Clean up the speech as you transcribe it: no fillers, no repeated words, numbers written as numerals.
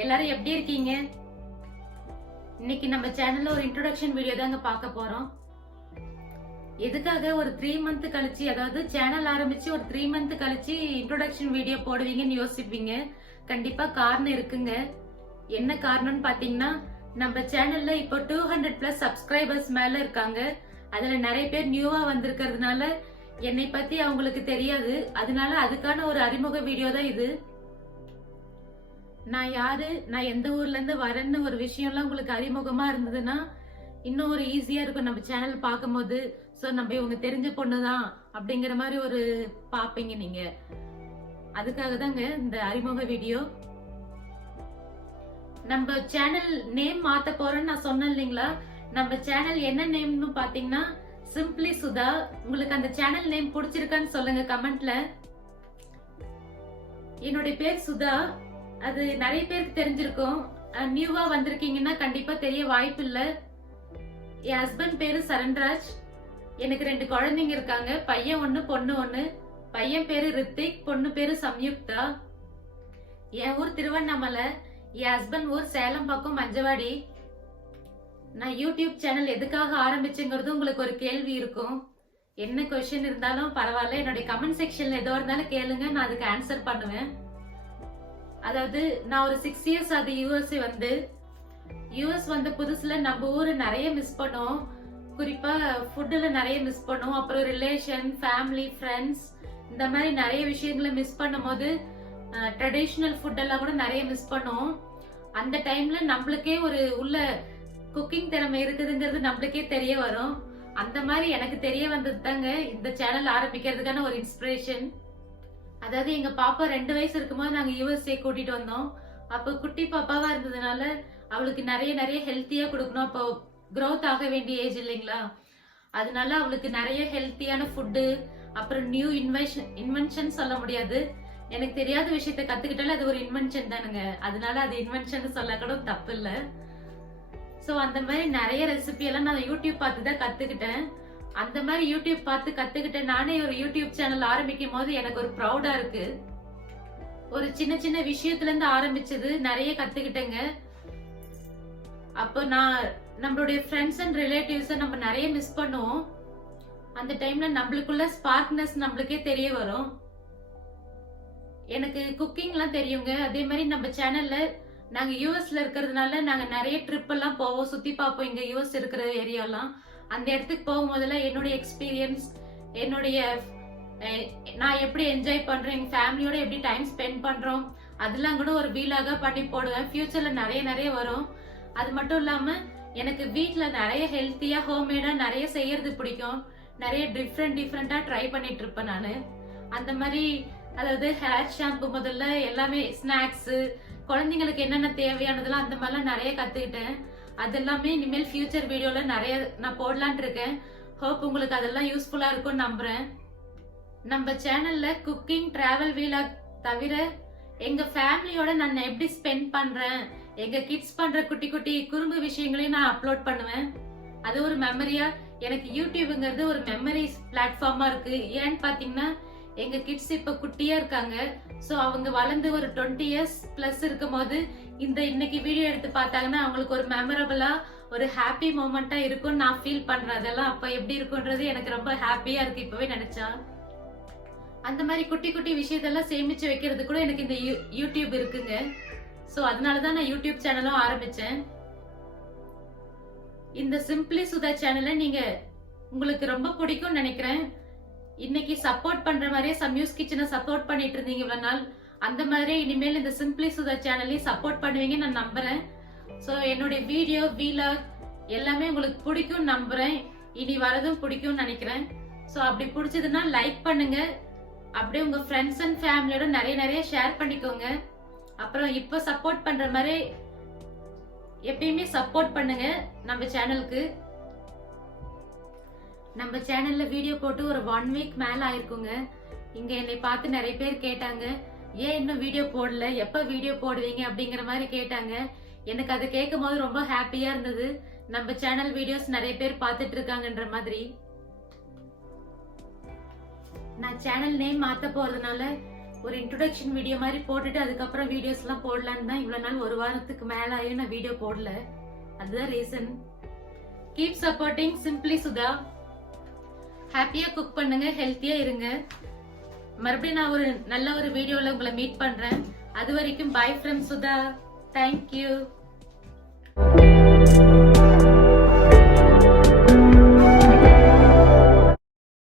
எல்லாரும் எப்படி இருக்கீங்க? இன்னைக்கு நம்ம சேனல்ல ஒரு இன்ட்ரோடக்ஷன் வீடியோ தாங்க பார்க்க போறோம். எதுக்காக ஒரு 3 மந்த் கழிச்சு, அதாவது சேனல் ஆரம்பிச்சு ஒரு 3 மந்த் கழிச்சு இன்ட்ரோடக்ஷன் வீடியோ போடுவீங்கன்னு யோசிப்பீங்க. கண்டிப்பா காரணம் இருக்குங்க. என்ன காரணம்னு பாத்தீங்கன்னா, நம்ம சேனல்ல இப்போ 200+ சப்ஸ்கிரைபர்ஸ் மேல இருக்காங்க. அதுல நிறைய பேர் நியூவா வந்திருக்கிறதுனால என்னை பத்தி அவங்களுக்கு தெரியாது. அதனால அதுக்கான ஒரு அறிமுக வீடியோ தான் இது. நான் யாரு, நான் எந்த ஊர்ல இருந்து வரேன்னு ஒரு விஷயம்லாம் உங்களுக்கு அறிமுகமா இருந்ததுன்னா இன்னும் ஒரு ஈஸியா இருக்கும் நம்ம சேனல் பார்க்கும்போது. ஸோ நம்ம இவங்க தெரிஞ்ச பொண்ணுதான் அப்படிங்கிற மாதிரி ஒரு பாப்பீங்க நீங்க. அதுக்காக தாங்க இந்த அறிமுக வீடியோ. நம்ம சேனல் நேம் மாத்த போறோம்னு நான் சொன்னேன் இல்லைங்களா? நம்ம சேனல் என்ன நேம்னு பாத்தீங்கன்னா சிம்பிளி சுதா. உங்களுக்கு அந்த சேனல் நேம் பிடிச்சிருக்கான்னு சொல்லுங்க கமெண்ட்ல. என்னுடைய பேர் சுதா. அது நிறைய பேருக்கு தெரிஞ்சிருக்கும். நியூவா வந்திருக்கீங்கன்னா கண்டிப்பா தெரிய வாய்ப்பு இல்ல. என் ஹஸ்பண்ட் பேரு சரண்ராஜ். எனக்கு 2 குழந்தைங்க இருக்காங்க. பையன் 1 பொண்ணு 1. பையன் பேரு ரித்திக், பொண்ணு பேரு சம்யுக்தா. என் ஊர் திருவண்ணாமலை, என் ஹஸ்பண்ட் ஊர் சேலம் பக்கம் மஞ்சவாடி. நான் யூடியூப் சேனல் எதுக்காக ஆரம்பிச்சுங்கிறது உங்களுக்கு ஒரு கேள்வி இருக்கும். என்ன கொஸ்டின் இருந்தாலும் பரவாயில்ல, என்னுடைய கமெண்ட் செக்ஷன்ல எதோ இருந்தாலும் கேளுங்க, நான் அதுக்கு ஆன்சர் பண்ணுவேன். அதாவது நான் ஒரு 6 இயர்ஸ் அது யூஎஸ் வந்த புதுசுல நம்ம ஊரு நிறைய மிஸ் பண்ணோம். குறிப்பா ஃபுட்டுல நிறைய மிஸ் பண்ணோம். அப்புறம் ரிலேஷன், ஃபேமிலி, ஃப்ரெண்ட்ஸ், இந்த மாதிரி நிறைய விஷயங்களை மிஸ் பண்ணும் போது ட்ரெடிஷ்னல் ஃபுட் எல்லாம் கூட நிறைய மிஸ் பண்ணோம். அந்த டைம்ல நம்மளுக்கே ஒரு உள்ள குக்கிங் திறமை இருக்குதுங்கிறது நம்மளுக்கே தெரிய வரும். அந்த மாதிரி எனக்கு தெரிய வந்தது தாங்க இந்த சேனல் ஆரம்பிக்கிறதுக்கான ஒரு இன்ஸ்பிரேஷன். அதாவது எங்க பாப்பா 2 வயசு இருக்கும்போது நாங்க யூஎஸ்ஏ கூட்டிட்டு வந்தோம். அப்ப குட்டி பாப்பாவா இருந்ததுனால அவளுக்கு நிறைய ஹெல்த்தியா கொடுக்கணும். அப்போ growth ஆக வேண்டிய ஏஜ் இல்லைங்களா? அதனால அவளுக்கு நிறைய ஹெல்த்தியான ஃபுட்டு, அப்புறம் நியூ இன்வென்ஷன் சொல்ல முடியாது, எனக்கு தெரியாத விஷயத்த கத்துக்கிட்டாலும் அது ஒரு இன்வென்ஷன் தானுங்க. அதனால அது இன்வென்ஷன் சொல்ல கூட தப்பு இல்ல. சோ அந்த மாதிரி நிறைய ரெசிபி எல்லாம் நான் யூடியூப் பார்த்து தான் கத்துக்கிட்டேன். அந்த மாதிரி யூடியூப் பார்த்து கத்துக்கிட்டேன். நானே ஒரு யூடியூப் சேனல் ஆரம்பிக்கும் போது எனக்கு ஒரு ப்ரௌடா இருக்கு. ஒரு சின்ன விஷயத்துல இருந்து ஆரம்பிச்சது, நிறைய கத்துக்கிட்டேங்க. அப்போ நம்மளுடைய ஃப்ரெண்ட்ஸ் அண்ட் ரிலேட்டிவ்ஸை நம்ம நிறைய மிஸ் பண்ணுவோம். அந்த டைம்ல நம்மளுக்குள்ள ஸ்பார்க்னஸ் நம்மளுக்கே தெரிய வரும். எனக்கு குக்கிங்லாம் தெரியுங்க. அதே மாதிரி நம்ம சேனல்ல நாங்க யூஎஸ்ல இருக்கிறதுனால நாங்க நிறைய ட்ரிப் எல்லாம் போவோம், சுத்தி பார்ப்போம். இங்க யூஎஸ் இருக்கிற ஏரியாலாம் அந்த இடத்துக்கு போகும்போதுல என்னுடைய எக்ஸ்பீரியன்ஸ், நான் எப்படி என்ஜாய் பண்றேன், எங்க ஃபேமிலியோட எப்படி டைம் ஸ்பெண்ட் பண்றோம், அதெல்லாம் கூட ஒரு வீலாக பண்ணி போடுவேன். ஃபியூச்சர்ல நிறைய வரும். அது மட்டும் இல்லாம எனக்கு வீட்ல நிறைய ஹெல்த்தியா ஹோம்மேடா நிறைய செய்யறது பிடிக்கும். நிறைய டிஃப்ரெண்டா ட்ரை பண்ணிட்டு இருப்பேன் நானு. அந்த மாதிரி அதாவது ஹேர் ஷாம்பு முதல்ல எல்லாமே, ஸ்நாக்ஸ், குழந்தைங்களுக்கு என்னென்ன தேவையானதெல்லாம் அந்த மாதிரிலாம் நிறைய கத்துக்கிட்டேன். அது எல்லாமே இனிமேல் ஃபியூச்சர் வீடியோல நிறைய நான் போடலான் இருக்கேன். ஹோப் உங்களுக்கு அதெல்லாம் யூஸ்ஃபுல்லா இருக்கும்னு நம்புறேன். நம்ம சேனல்ல குக்கிங், டிராவல் வீலாக் தவிர எங்க ஃபேமிலியோட நான் எப்படி ஸ்பெண்ட் பண்றேன், எங்க கிட்ஸ் பண்ற குட்டி குறும்பு விஷயங்களையும் நான் அப்லோட் பண்ணுவேன். அது ஒரு மெமரியா, எனக்கு யூடியூப்ங்கிறது ஒரு மெமரிஸ் பிளாட்ஃபார்மா இருக்கு. ஏன்னு பாத்தீங்கன்னா எங்க கிட்ஸ் இப்ப குட்டியா இருக்காங்க. சோ அவங்க வளர்ந்து ஒரு 20 இயர்ஸ் பிளஸ் இருக்கும் போது இன்னைக்கு வீடியோ எடுத்து பார்த்தாங்கன்னா அவங்களுக்கு ஒரு மெமரபிளா, ஒரு ஹாப்பி மொமெண்டா இருக்கும் நான் ஃபீல் பண்றேன். அதெல்லாம் அப்ப எப்படி இருக்கும்ன்றது எனக்கு ரொம்ப ஹாப்பியா இருக்கு இப்பவே நினைச்சா. அந்த மாதிரி குட்டி விஷயத்தெல்லாம் சேமிச்சு வைக்கிறது கூட எனக்கு இந்த யூடியூப் இருக்குங்க. சோ அதனாலதான் நான் யூடியூப் சேனலும் ஆரம்பிச்சேன். இந்த சிம்பிளி சுதா சேனலை உங்களுக்கு ரொம்ப பிடிக்கும்னு நினைக்கிறேன். இன்னைக்கு சப்போர்ட் பண்ற மாதிரியே சம்யூஸ் கிச்சனை சப்போர்ட் பண்ணிட்டு இருந்தீங்க இவ்வளவு நாள். அந்த மாதிரி இனிமேல் இந்த சிம்பிளி சுதா சேனலையும் சப்போர்ட் பண்ணுவீங்கன்னு நான் நம்புறேன். சோ என்னுடைய வீடியோ, வீலாக் எல்லாமே உங்களுக்கு பிடிக்கும் நம்புறேன். இனி வரதும் பிடிக்கும்னு நினைக்கிறேன். சோ அப்படி பிடிச்சதுன்னா லைக் பண்ணுங்க. அப்படியே உங்க ஃப்ரெண்ட்ஸ் அண்ட் ஃபேமிலியோட நிறைய ஷேர் பண்ணிக்கோங்க. அப்புறம் இப்ப சப்போர்ட் பண்ற மாதிரி எப்பயுமே சப்போர்ட் பண்ணுங்க நம்ம சேனலுக்கு. நம்ம சேனல்ல வீடியோ போட்டு ஒரு 1 வீக் மேல ஆயிருக்குங்க. இங்க என்னை பார்த்து நிறைய பேர் கேட்டாங்க, ஏன் இன்னும் வீடியோ போடல, எப்ப வீடியோ போடுவீங்க அப்படிங்கிற மாதிரி கேட்டாங்க. எனக்கு அதை கேட்கும் போது ரொம்ப ஹாப்பியா இருந்தது. நம்ம சேனல் வீடியோஸ் நிறைய பேர் பார்த்துட்டு இருக்காங்கன்ற மாதிரி. நான் சேனல் நேம் மாத்த போறதுனால ஒரு இன்ட்ரோடக்ஷன் வீடியோ மாதிரி போட்டுட்டு அதுக்கப்புறம் வீடியோஸ் எல்லாம் போடலான்னு தான் இவ்வளவு நாள், ஒரு வாரத்துக்கு மேல ஆயும் நான் வீடியோ போடல. அதுதான் reason. Keep supporting simply Sudha. ஹாப்பியா குக் பண்ணுங்க, ஹெல்த்தியா இருங்க. மறுபடியும் நான் ஒரு நல்ல ஒரு வீடியோல உங்களை மீட் பண்றேன். அது வரைக்கும் பை ஃப்ரம் சுதா. தேங்க்யூ.